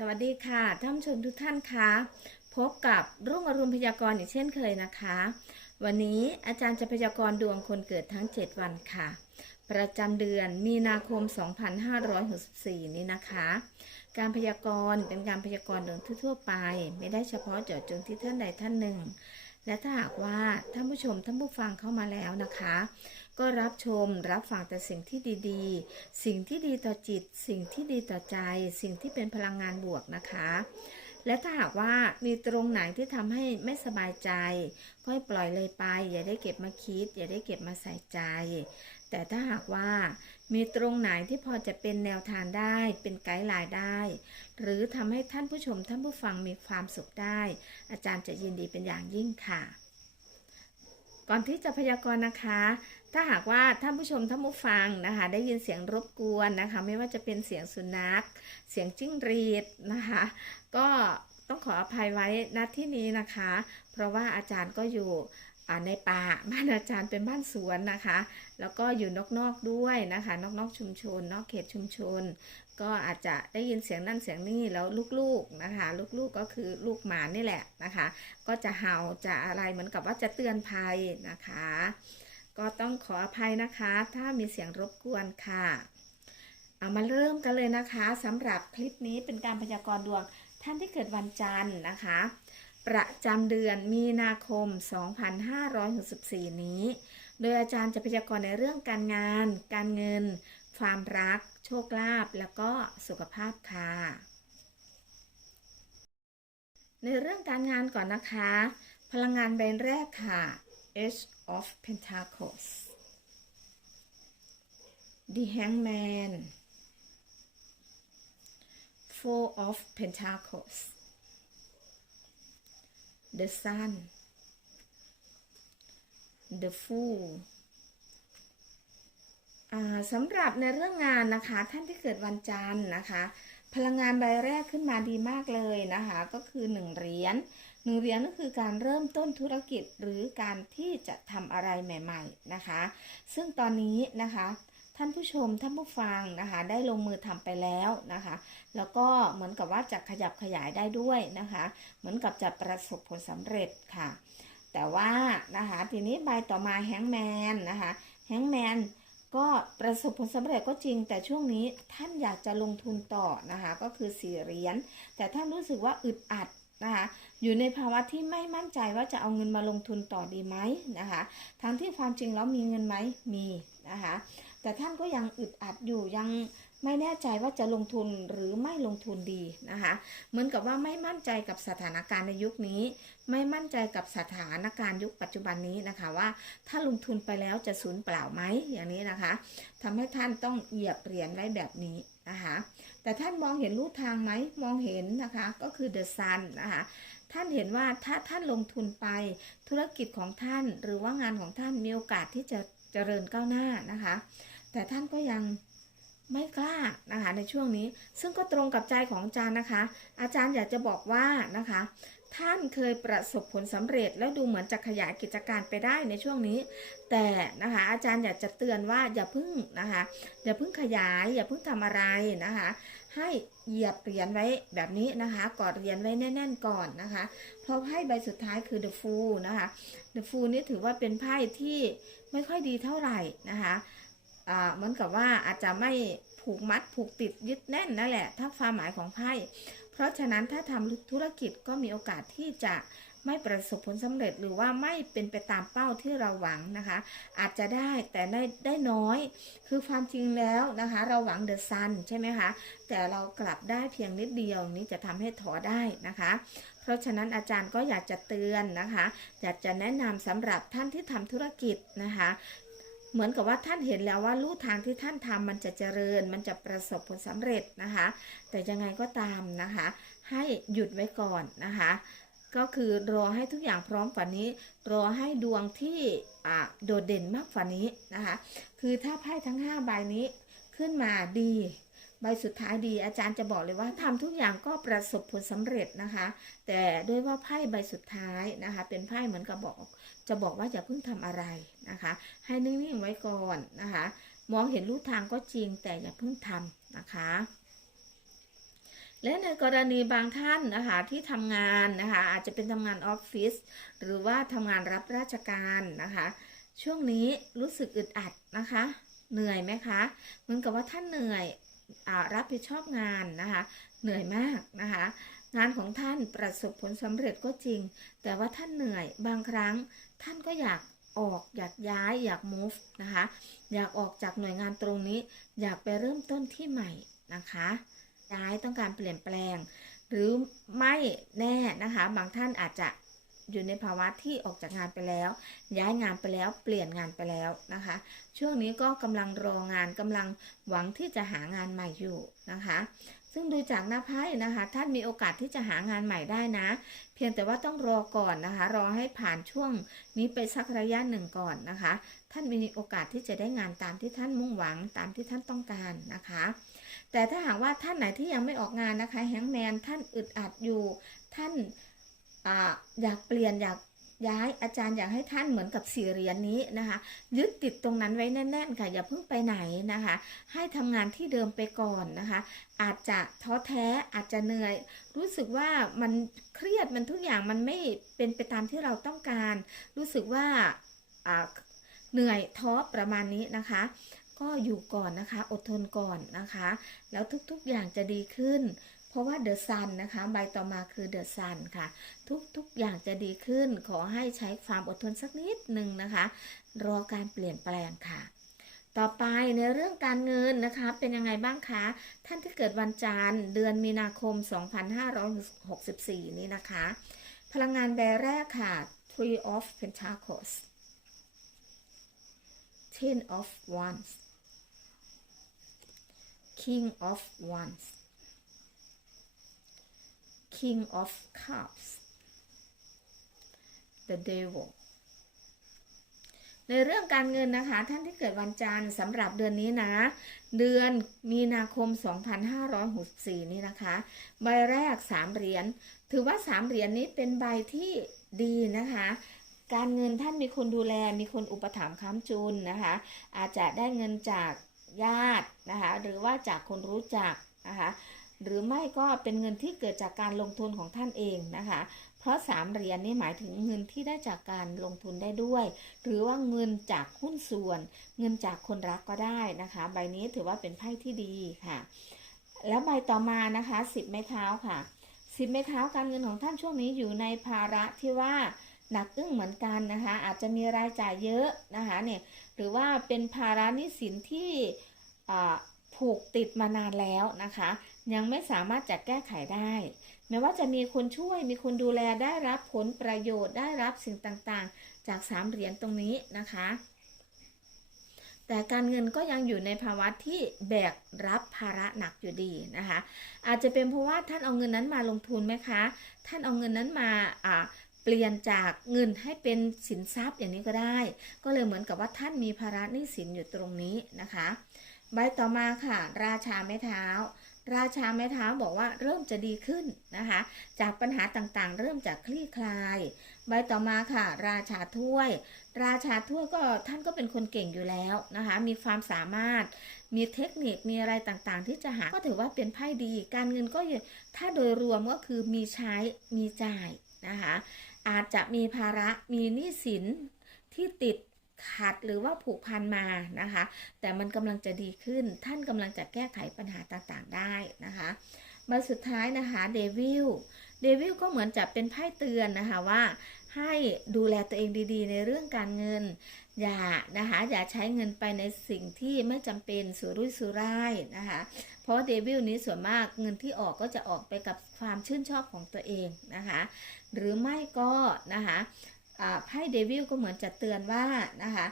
สวัสดีค่ะท่านผู้ชมทุกท่านคะพบกับรุ่งอรุณพยากรณ์อีกเช่นเคยนะคะ วันนี้อาจารย์จะพยากรณ์ดวงคนเกิดทั้ง 7 วันค่ะ ประจำเดือนมีนาคม 2564 นี้นะคะ การพยากรณ์เป็นการพยากรณ์ดวงทั่วไป ไม่ได้เฉพาะเจาะจงที่ท่านใดท่านหนึ่ง และถ้าหากว่าท่านผู้ชมท่านผู้ฟังเข้ามาแล้วนะคะ ก็รับชมรับฟังแต่สิ่งที่ดีๆ สิ่งที่ดีต่อจิต สิ่งที่ดีต่อใจ สิ่งที่เป็นพลังงานบวกนะคะ และถ้าหากว่ามีตรงไหนที่ทำให้ไม่สบายใจ ก็ให้ปล่อยเลยไป อย่าได้เก็บมาคิด อย่าได้เก็บมาใส่ใจ แต่ถ้าหากว่ามีตรงไหนที่พอจะเป็นแนวทางได้ เป็นไกด์ไลน์ได้ หรือทำให้ท่านผู้ชมท่านผู้ฟังมีความสุขได้ อาจารย์จะยินดีเป็นอย่างยิ่งค่ะ ก่อนที่จะพยากรณ์นะคะ ถ้าหากว่าท่านผู้ชมท่านผู้ฟังนะคะ ได้ยินเสียงรบกวนนะคะ ไม่ว่าจะเป็นเสียงสุนัข เสียงจิ้งรีดนะคะ ก็ต้องขออภัยไว้ณที่นี้นะคะ เพราะว่าอาจารย์ก็อยู่ในป่าบ้านอาจารย์เป็นบ้านสวนนะคะ แล้วก็อยู่นอกๆด้วยนะคะ นอกๆชุมชน นอกเขตชุมชน ก็อาจจะได้ยินเสียงนั่นเสียงนี่แล้วลูกๆนะคะ ลูกๆก็คือลูกหมานี่แหละนะคะ ก็จะเห่าจะอะไรเหมือนกับว่าจะเตือนภัยนะคะ ก็ต้องขออภัยนะคะ ถ้ามีเสียงรบกวนค่ะ เอามาเริ่มกันเลยนะคะสำหรับคลิปนี้เป็นการพยากรณ์ดวงท่านที่เกิดวันจันทร์นะคะ ประจำเดือนมีนาคม 2564 นี้ โดยอาจารย์จะพยากรณ์ในเรื่องการงาน การเงิน ความรัก โชคลาภแล้วก็สุขภาพค่ะในเรื่องการงานก่อนนะคะ พลังงานใบแรกค่ะ Ace of Pentacles The Hangman Four of Pentacles The Sun The Fool อ่าสำหรับในเรื่องงานนะคะ ท่านที่เกิดวันจันทร์นะคะ พลังงานใบแรกขึ้นมาดีมากเลยนะคะ ก็คือ 1 เหรียญ หนึ่งเรียญก็คือการเริ่มต้นธุรกิจหรือการที่จะทำอะไรใหม่ๆนะคะ ซึ่งตอนนี้นะคะท่านผู้ชมท่านผู้ฟังนะคะได้ลงมือทำไปแล้วนะคะ แล้วก็เหมือนกับว่าจะขยับขยายได้ด้วยนะคะ เหมือนกับจะประสบผลสำเร็จค่ะ แต่ว่านะคะทีนี้ใบต่อมาแฮงแมนนะคะแฮงแมนก็ประสบผลสำเร็จก็จริง แต่ช่วงนี้ท่านอยากจะลงทุนต่อนะคะ ก็คือสี่เหรียญแต่ท่านรู้สึกว่าอึดอัด นะคะอยู่ในภาวะที่ไม่มั่นใจว่าจะเอาเงินมาลงทุนต่อดีไหมนะคะทั้งที่ความจริงแล้วมีเงินไหมมีนะคะแต่ท่านก็ยังอึดอัดอยู่ยังไม่แน่ใจว่าจะลงทุนหรือไม่ลงทุนดีนะคะเหมือนกับว่าไม่มั่นใจกับสถานการณ์ในยุคนี้ ไม่มั่นใจกับสถานการณ์ยุคปัจจุบันนี้นะคะว่าถ้าลงทุนไปแล้วจะสูญเปล่าไหมอย่างนี้นะคะทำให้ท่านต้องเหยียบเหรียญไว้แบบนี้ นะคะแต่ท่านมองเห็นรูทางไหมมองเห็นนะคะ ก็คือ the sun นะคะท่านเห็นว่าถ้าท่านลงทุนไปธุรกิจของท่านหรือว่างานของท่านมีโอกาสที่จะเจริญก้าวหน้านะคะ แต่ท่านก็ยังไม่กล้านะคะในช่วงนี้ ซึ่งก็ตรงกับใจของอาจารย์นะคะ อาจารย์อยากจะบอกว่านะคะ ท่านเคยประสบผลสำเร็จ แล้วดูเหมือนจะขยายกิจการไปได้ในช่วงนี้ แต่นะคะอาจารย์อยากจะเตือนว่าอย่าพิ่งนะคะอย่าพิ่งขยาย อย่าพิ่งทำอะไรนะคะ ให้เหยียบเหรียญไว้แบบนี้นะคะกอดเหรียญไว้แน่น ๆ ก่อนนะคะเพราะไพ่ใบสุดท้ายคือ the fool นะคะ the fool นี่ถือว่าเป็นไพ่ที่ไม่ค่อยดีเท่าไหร่นะคะเหมือนกับว่าอาจจะไม่ผูกมัดผูกติดยึดแน่นนั่นแหละ ถ้าความหมายของไพ่ เพราะฉะนั้นถ้าทำธุรกิจก็มีโอกาสที่จะไม่ประสบผลสำเร็จหรือว่าไม่เป็นไปตามเป้าที่เราหวังนะคะ อาจจะได้แต่ได้ได้น้อย คือความจริงแล้วนะคะ เราหวังเดอะซันใช่ไหมคะ แต่เรากลับได้เพียงนิดเดียวนี้จะทำให้ถอได้นะคะ เพราะฉะนั้นอาจารย์ก็อยากจะเตือนนะคะ อยากจะแนะนำสำหรับท่านที่ทำธุรกิจนะคะ เหมือนกับว่าท่านเห็นแล้วว่าลู่ทางที่ท่านทำมันจะเจริญ มันจะประสบผลสำเร็จนะคะ แต่ยังไงก็ตามนะคะ ให้หยุดไว้ก่อนนะคะ ก็คือรอให้ทุกอย่างพร้อมกว่านี้ รอให้ดวงที่โดดเด่นมากกว่านี้นะคะ คือถ้าไพ่ทั้ง 5 ใบนี้ขึ้นมาดีใบสุดท้ายดีอาจารย์จะบอกเลยว่าทำทุกอย่างก็ประสบผลสำเร็จนะคะ แต่ด้วยว่าไพ่ใบสุดท้ายนะคะ เป็นไพ่เหมือนกับบอก จะบอกว่าอย่าเพิ่งทำอะไรนะคะ ให้นิ่งๆไว้ก่อนนะคะ มองเห็นรูทางก็จริงแต่อย่าเพิ่งทำนะคะ และในกรณีบางท่านนะคะที่ทำงานนะคะอาจจะเป็นทำงานออฟฟิศหรือว่าทำงานรับราชการนะคะ ช่วงนี้รู้สึกอึดอัดนะคะ เหนื่อยไหมคะเหมือนกับว่าท่านเหนื่อยอรับผิดชอบงานนะคะ เหนื่อยมากนะคะ งานของท่านประสบผลสำเร็จก็จริง แต่ว่าท่านเหนื่อยบางครั้ง ท่านก็อยากออกอยากย้ายอยาก move นะคะ อยากออกจากหน่วยงานตรงนี้ อยากไปเริ่มต้นที่ใหม่นะคะ ย้ายต้องการเปลี่ยนแปลง หรือไม่แน่นะคะ บางท่านอาจจะอยู่ในภาวะที่ออกจากงานไปแล้ว ย้ายงานไปแล้วเปลี่ยนงานไปแล้วนะคะ ช่วงนี้ก็กำลังรองานกำลังหวังที่จะหางานใหม่อยู่นะคะ ซึ่งดูจากหน้าไพ่นะคะ ท่านมีโอกาสที่จะหางานใหม่ได้นะ เพียงแต่ว่าต้องรอก่อนนะคะ รอให้ผ่านช่วงนี้ไปสักระยะหนึ่งก่อนนะคะ ท่านมีโอกาสที่จะได้งานตามที่ท่านมุ่งหวังตามที่ท่านต้องการนะคะ แต่ถ้าหากว่าท่านไหนที่ยังไม่ออกงานนะคะแฮงแมนท่านอึดอัดอยู่ ท่านออยากเปลี่ยนอยาก ย้ายอาจารย์อยากให้ท่านเหมือนกับสี่เหรียญนนี้นะคะ ยึดติดตรงนั้นไว้แน่นๆค่ะอย่าเพิ่งไปไหนนะคะ ให้ทำงานที่เดิมไปก่อนนะคะ อาจจะท้อแท้อาจจะเหนื่อย รู้สึกว่ามันเครียดมันทุกอย่างมันไม่เป็นไปตามที่เราต้องการ รู้สึกว่าอ่าเหนื่อยท้อประมาณนี้นะคะ ก็อยู่ก่อนนะคะ อดทนก่อนนะคะ แล้วทุกๆอย่างจะดีขึ้น ราะว่าเดอะซันนะคะ ใบต่อมาคือเดอะซันค่ะ ทุกๆอย่างจะดีขึ้น ขอให้ใช้ความอดทนสักนิดหนึ่งนะคะ รอการเปลี่ยนแปลงค่ะต่อไปในเรื่องการเงินนะคะ เป็นยังไงบ้างคะ ท่านที่เกิดวันจันทร์เดือนมีนาคม 2564 นี้นะคะ พลังงานแบแรกค่ะ Three of Pentacles Ten of Wands King of Wands King of Cups The Devil ในเรื่องการเงินนะคะ ท่านที่เกิดวันจันทร์สำหรับเดือนนี้นะ เดือนมีนาคม 2564 นี้นะคะ ใบแรก 3 เหรียญถือว่า 3 เหรียญนี้เป็นใบที่ดีนะคะ การเงินท่านมีคนดูแลมีคนอุปถัมภ์ค้ำจุนนะคะ อาจจะได้เงินจากญาตินะคะ หรือว่าจากคนรู้จักนะคะ หรือไม่ก็เป็นเงินที่เกิดจากการลงทุนของท่านเองนะคะ เพราะสามเหรียญนี่หมายถึงเงินที่ได้จากการลงทุนได้ด้วย หรือว่าเงินจากหุ้นส่วน เงินจากคนรักก็ได้นะคะ ใบนี้ถือว่าเป็นไพ่ที่ดีค่ะ แล้วใบต่อมานะคะสิบไม้เท้าค่ะสิบไม้เท้าการเงินของท่านช่วงนี้อยู่ในภาระที่ว่าหนักอึ้งเหมือนกันนะคะ อาจจะมีรายจ่ายเยอะนะคะเนี่ยหรือว่าเป็นภาระหนี้สินที่อ่า ผูกติดมานานแล้วนะคะ ยังไม่สามารถจะแก้ไขได้ แม้ว่าจะมีคนช่วยมีคนดูแลได้รับผลประโยชน์ได้รับสิ่งต่างๆ จากสามเหรียญตรงนี้นะคะ แต่การเงินก็ยังอยู่ในภาวะที่แบกรับภาระหนักอยู่ดีนะคะ อาจจะเป็นเพราะว่าท่านเอาเงินนั้นมาลงทุนไหมคะ ท่านเอาเงินนั้นมาอ่าเปลี่ยนจากเงินให้เป็นสินทรัพย์อย่างนี้ก็ได้ ก็เลยเหมือนกับว่าท่านมีภาระหนี้สินอยู่ตรงนี้นะคะ ใบต่อมาค่ะ ราชาไม้เท้า ราชาไม้เท้าบอกว่าเริ่มจะดีขึ้นนะคะ จากปัญหาต่างๆ เริ่มจากคลี่คลาย ใบต่อมาค่ะ ราชาถ้วย ราชาถ้วยก็ท่านก็เป็นคนเก่งอยู่แล้วนะคะ มีความสามารถ มีเทคนิคมีอะไรต่างๆ ที่จะหาก็ถือว่าเป็นไพ่ดี การเงินก็ถ้าโดยรวมก็คือมีใช้มีจ่ายนะคะอาจจะมีภาระมีหนี้สินที่ติด ขัดหรือว่าผูกพันมานะคะ แต่มันกำลังจะดีขึ้น ท่านกำลังจะแก้ไขปัญหาต่างๆได้นะคะใบสุดท้ายนะคะเดวิลเดวิลก็เหมือนจะเป็นไพ่เตือนนะคะว่าให้ดูแลตัวเองดีๆ ในเรื่องการเงิน อย่านะคะอย่าใช้เงินไปในสิ่งที่ไม่จำเป็นสุรุ่ยสุร่ายนะคะ เพราะเดวิลนี้ส่วนมากเงินที่ออกก็จะออกไปกับความชื่นชอบของตัวเองนะคะ หรือไม่ก็นะคะ ไพ่เดวิลก็เหมือนจะเตือนว่านะคะ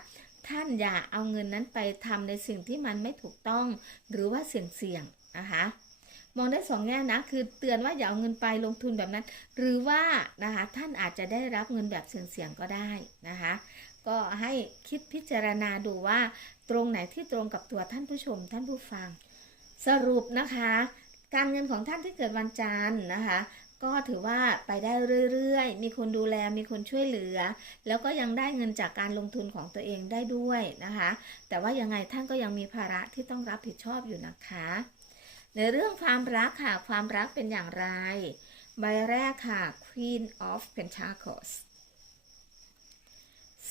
ท่านอย่าเอาเงินนั้นไปทำในสิ่งที่มันไม่ถูกต้อง หรือว่าเสี่ยงๆนะคะมองได้สองแง่นะคือเตือนว่าอย่าเอาเงินไปลงทุนแบบนั้น หรือว่านะคะท่านอาจจะได้รับเงินแบบเสี่ยงๆก็ได้นะคะก็ให้คิดพิจารณาดูว่าตรงไหนที่ตรงกับตัวท่านผู้ชม ท่านผู้ฟัง สรุปนะคะ การเงินของท่านที่เกิดวันจันทร์นะคะ ก็ถือว่าไปได้เรื่อยๆ มีคนดูแล มีคนช่วยเหลือ แล้วก็ยังได้เงินจากการลงทุนของตัวเองได้ด้วยนะคะ แต่ว่ายังไงท่านก็ยังมีภาระที่ต้องรับผิดชอบอยู่นะคะ ในเรื่องความรักค่ะ ความรักเป็นอย่างไร ใบแรกค่ะ Queen of Pentacles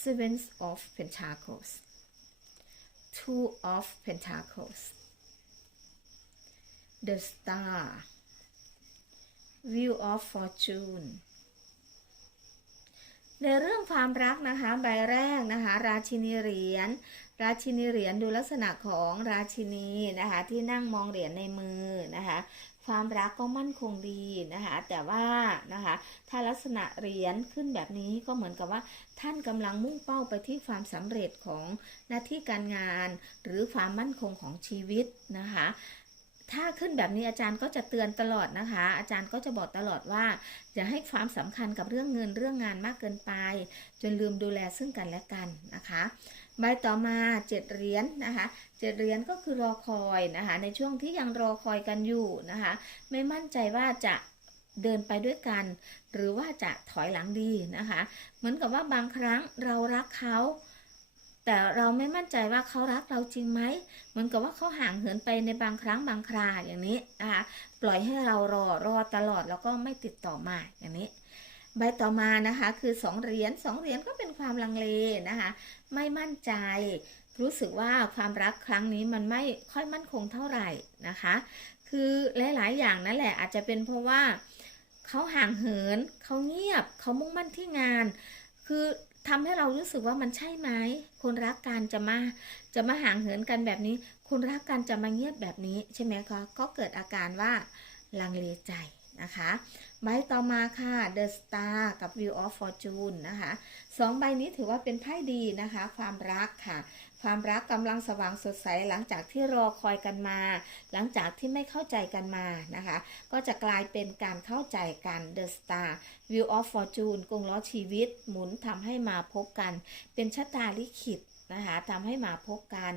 Seven of Pentacles Two of Pentacles The Star Wheel of Fortune ในเรื่องความรักนะคะใบแรกนะคะ ราชินีเหรียญราชินีเหรียญดูลักษณะของราชินีนะคะที่นั่งมองเหรียญในมือนะคะความรักก็มั่นคงดีนะคะแต่ว่านะคะถ้าลักษณะเหรียญขึ้นแบบนี้ก็เหมือนกับว่า ท่านกำลังมุ่งเป้าไปที่ความสำเร็จของหน้าที่การงาน หรือความมั่นคงของชีวิตนะคะ ถ้าขึ้นแบบนี้อาจารย์ก็จะเตือนตลอดนะคะ อาจารย์ก็จะบอกตลอดว่า อย่าให้ความสำคัญกับเรื่องเงินเรื่องงานมากเกินไป จนลืมดูแลซึ่งกันและกันนะคะใบต่อมาเจ็ดเหรียญนะคะเจ็ดเหรียญก็คือรอคอยนะคะ ในช่วงที่ยังรอคอยกันอยู่นะคะ ไม่มั่นใจว่าจะเดินไปด้วยกัน หรือว่าจะถอยหลังดีนะคะ เหมือนกับว่าบางครั้งเรารักเขา แต่เราไม่มั่นใจว่าเขารักเราจริงไหมเหมือนกับว่าเขาห่างเหินไปในบางครั้งบางคราอย่างนี้นะคะปล่อยให้เรารอรอตลอดแล้วก็ไม่ติดต่อมาอย่างนี้ ใบต่อมานะคะคือสองเหรียญสองเหรียญก็เป็นความลังเลนะคะไม่มั่นใจ รู้สึกว่าความรักครั้งนี้มันไม่ค่อยมั่นคงเท่าไหร่นะคะ คือหลาย ๆ อย่างนั่นแหละอาจจะเป็นเพราะว่าเขาห่างเหินเขาเงียบเขามุ่งมั่นที่งาน คือ ทำให้เรารู้สึกว่ามันใช่ไหมคนรักกันจะมาจะมาห่างเหินกันแบบนี้ คนรักกันจะมาเงียบแบบนี้ใช่ไหมคะก็เกิดอาการว่าลังเลใจนะคะใบต่อมาค่ะ The Star กับ View of Fortune นะคะสองใบนี้ถือว่าเป็นไพ่ดีนะคะ ความรักค่ะ ความรักกำลังสว่างสดใสหลังจากที่รอคอยกันมา หลังจากที่ไม่เข้าใจกันมานะคะ ก็จะกลายเป็นการเข้าใจกัน The Star View of Fortune กงล้อชีวิต หมุนทำให้มาพบกัน เป็นชะตาลิขิตนะคะทำให้มาพบกัน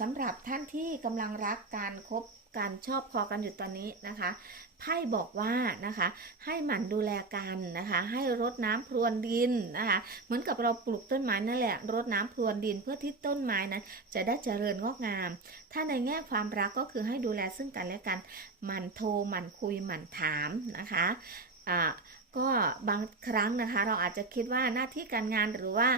สำหรับท่านที่กำลังรักการคบกันชอบพอกันอยู่ตอนนี้นะคะไพ่บอกว่านะคะ ให้หมั่นดูแลกันนะคะ ให้รดน้ำพรวนดินนะคะ เหมือนกับเราปลูกต้นไม้นั่นแหละรดน้ำพรวนดินเพื่อที่ต้นไม้นั้นจะได้เจริญงอกงาม ถ้าในแง่ความรักก็คือให้ดูแลซึ่งกันและกันหมั่นโทรหมั่นคุยหมั่นถามนะคะอ่าก็บางครั้งนะคะ เราอาจจะคิดว่าหน้าที่การงานหรือว่า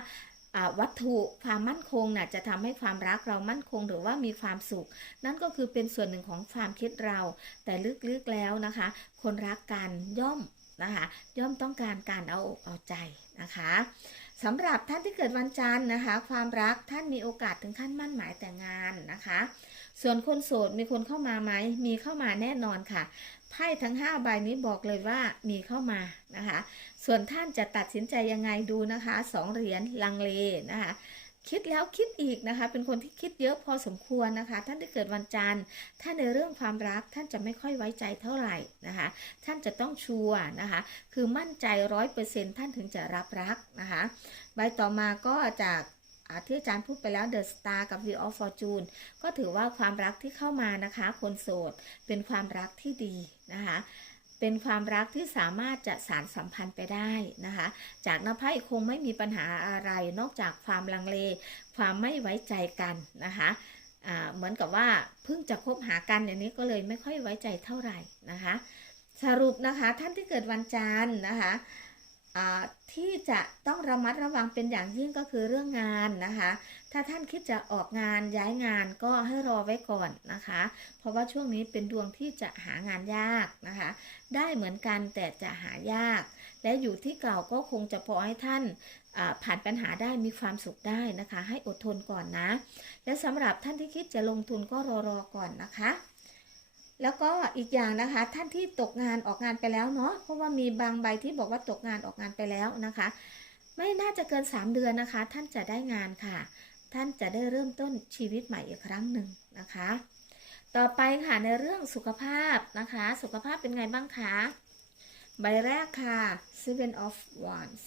วัตถุความมั่นคงน่ะจะทำให้ความรักเรามั่นคงหรือว่ามีความสุข นั่นก็คือเป็นส่วนหนึ่งของความคิดเรา แต่ลึกๆแล้วนะคะ คนรักกันย่อมนะคะย่อมต้องการการเอาอกเอาใจนะคะสำหรับท่านที่เกิดวันจันทร์นะคะ ความรักท่านมีโอกาสถึงขั้นมั่นหมายแต่งงานนะคะ ส่วนคนโสดมีคนเข้ามาไหมมีเข้ามาแน่นอนค่ะ ไพ่ทั้ง5ใบนี้บอกเลยว่ามีเข้ามานะคะ ส่วนท่านจะตัดสินใจยังไงดูนะคะสองเหรียญลังเลนะคะคิดแล้วคิดอีกนะคะ เป็นคนที่คิดเยอะพอสมควรนะคะ ท่านที่เกิดวันจันทร์ถ้านในเรื่องความรักท่านจะไม่ค่อยไว้ใจเท่าไหร่นะคะ ท่านจะต้องชัวร์นะคะ คือมั่นใจร้อยเปอร์เซ็นท่านถึงจะรับรักนะคะ ใบต่อมาก็จาก ที่อาจารย์พูดไปแล้ว The Star กับ Wheel of Fortune ก็ถือว่าความรักที่เข้ามานะคะ คนโสดเป็นความรักที่ดีนะคะ เป็นความรักที่สามารถจะสารสัมพันธ์ไปได้นะคะ จากน้าพคงไม่มีปัญหาอะไรนอกจากความลังเล ความไม่ไว้ใจกันนะคะเหมือนกับว่าเพิ่งจะคบหากันอย่างนี้ก็เลยไม่ค่อยไว้ใจเท่าไหร่นะคะ สรุปนะคะท่านที่เกิดวันจันทร์นะคะ ที่จะต้องระมัดระวังเป็นอย่างยิ่งก็คือเรื่องงานนะคะ ถ้าท่านคิดจะออกงานย้ายงานก็ให้รอไว้ก่อนนะคะ เพราะว่าช่วงนี้เป็นดวงที่จะหางานยากนะคะ ได้เหมือนกันแต่จะหายาก และอยู่ที่เก่าก็คงจะพอให้ท่านผ่านปัญหาได้มีความสุขได้นะคะ ให้อดทนก่อนนะ และสำหรับท่านที่คิดจะลงทุนก็รอรอก่อนนะคะ แล้วก็อีกอย่างนะคะ ท่านที่ตกงานออกงานไปแล้วเนาะเพราะว่ามีบางใบที่บอกว่าตกงานออกงานไปแล้วนะคะ ไม่น่าจะเกิน 3 เดือนนะคะ ท่านจะได้งานค่ะ ท่านจะได้เริ่มต้นชีวิตใหม่อีกครั้งหนึ่งนะคะ ต่อไปค่ะในเรื่องสุขภาพนะคะ สุขภาพเป็นไงบ้างคะใบแรกค่ะ seven of wands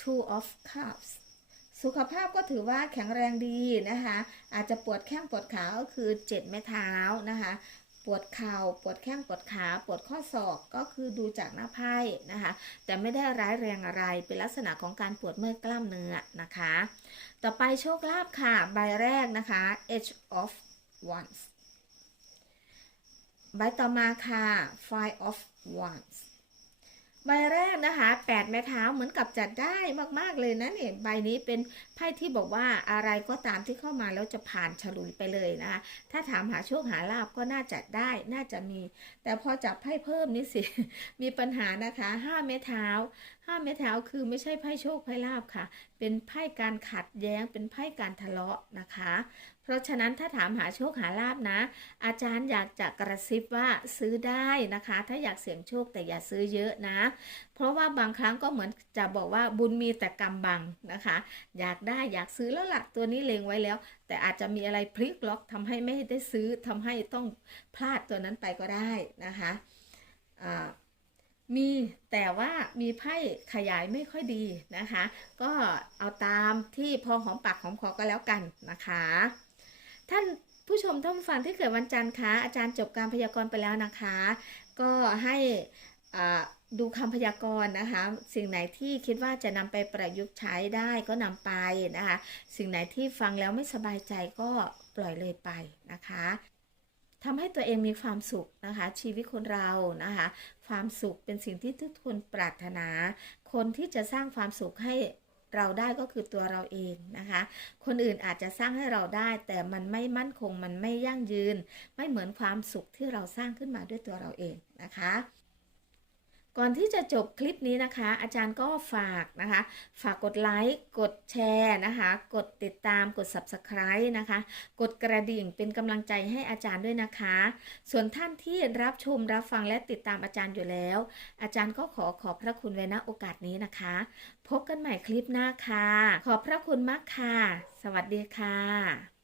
two of cups สุขภาพก็ถือว่าแข็งแรงดีนะคะ อาจจะปวดแข้งปวดขาก็คือเจ็ดไม้เท้านะคะ ปวดเข่าปวดแข้งปวดขาปวดข้อศอกก็คือดูจากหน้าไพ่นะคะ แต่ไม่ได้ร้ายแรงอะไรเป็นลักษณะของการปวดเมื่อยกล้ามเนื้อนะคะ ต่อไปโชคลาภค่ะ ใบแรกนะคะ Edge of ones ใบต่อมาค่ะ five of wands ใบแรกนะคะแปดไม้เท้าเหมือนกับจัดได้มากๆเลยนะเนี่ยใบนี้เป็นไพ่ที่บอกว่าอะไรก็ตามที่เข้ามาแล้วจะผ่านฉลุยไปเลยนะคะถ้าถามหาโชคหาลาบก็น่าจะได้น่าจะมี แต่พอจับไพ่เพิ่มนี่สิมีปัญหานะคะห้าไม้เท้าห้าไม้เท้าคือไม่ใช่ไพ่โชคไพ่ลาบค่ะ เป็นไพ่การขัดแย้งเป็นไพ่การทะเลาะนะคะ เพราะฉะนั้นถ้าถามหาโชคหาลาบนะ อาจารย์อยากจะกระซิบว่าซื้อได้นะคะ ถ้าอยากเสี่ยงโชคแต่อย่าซื้อเยอะนะ เพราะว่าบางครั้งก็เหมือนจะบอกว่าบุญมีแต่กรรมบังนะคะ อยากได้อยากซื้อแล้วล่ะตัวนี้เลงไว้แล้ว แต่อาจจะมีอะไรพลิกล็อกทำให้ไม่ได้ซื้อทำให้ต้องพลาดตัวนั้นไปก็ได้นะคะอ่ามีแต่ว่ามีไพ่ขยายไม่ค่อยดีนะคะ ก็เอาตามที่พอหอมปากหอมคอก็แล้วกันนะคะ ท่านผู้ชมท่านฟังที่เกิดวันจันทร์คะอาจารย์จบการพยากรณ์ไปแล้วนะคะ ก็ให้ดูคำพยากรณ์นะคะ สิ่งไหนที่คิดว่าจะนำไปประยุกต์ใช้ได้ก็นำไปนะคะ สิ่งไหนที่ฟังแล้วไม่สบายใจก็ปล่อยเลยไปนะคะทำให้ตัวเองมีความสุขนะคะ ชีวิตคนเรานะคะ ความสุขเป็นสิ่งที่ทุกคนปรารถนา คนที่จะสร้างความสุขให้ เราได้ก็คือตัวเราเองนะคะ คนอื่นอาจจะสร้างให้เราได้ แต่มันไม่มั่นคงมันไม่ยั่งยืน ไม่เหมือนความสุขที่เราสร้างขึ้นมาด้วยตัวเราเองนะคะ ก่อนที่จะจบคลิปนี้นะคะ อาจารย์ก็ฝากนะคะ ฝากกดไลค์กดแชร์นะคะ กดติดตามกด subscribe นะคะ กดกระดิ่งเป็นกำลังใจให้อาจารย์ด้วยนะคะ ส่วนท่านที่รับชมรับฟังและติดตามอาจารย์อยู่แล้ว อาจารย์ก็ขอขอบพระคุณไว้ณโอกาสนี้นะคะ พบกันใหม่คลิปหน้าค่ะ ขอบพระคุณมากค่ะ สวัสดีค่ะ